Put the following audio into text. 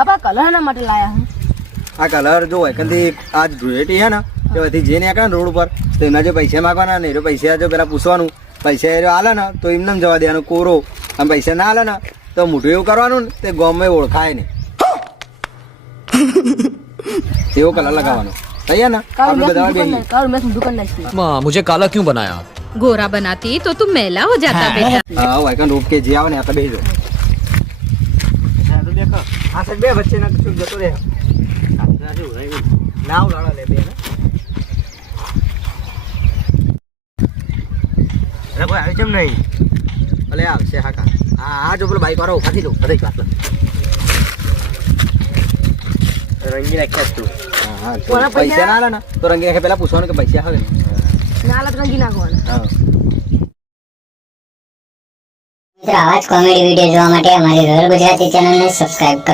આપા colour ના માટે લાયા હું આ કલર જો એકંથી આજ ધૂળેટી છે ને તે બધી જે નીકળે ને રોડ ઉપર તો એમના જે પૈસા માંગવાના ને એ પૈસા જો પેલા પૂછવાનું પૈસા એ હાલે ને તો એમને જવા દેવાનું કોરો અને પૈસા ના હાલે ને તો મોઢું એવું કરવાનું ને તે ગામમાં ઓળખાય નહીં એવો કલર લગાવવાનો સહી ને આપણે બધા કાલ મેં દુકાન નાખી मुझे काला क्यों बनाया आप? गोरा बनाती तो तुम मैला हो जाता बेटा। હા વાયકન રૂપ કે જે આવે ને આ તો બેસી જાઓ આ સાહેબ બે વચ્ચે ના કશું જતો રહે નાવ લાડા લે બે ને અરે કોઈ આવી કેમ નહીં અલે આવશે હા કા આ જો પેલો બાઈક વાળો ઉભાથી લો અરે વાત રંગી નાખ્યા તું હા પૈસા ના આલે ને તો રંગી નાખે પેલા પૂછવાનું કે પૈસા આવે ના લાત રંગી નાખવાના હા મિત્રો આવા જ કોમેડી વિડીયો જોવા માટે અમારી રોયલ ગુજરાતી ચેનલને સબસ્ક્રાઇબ કરો।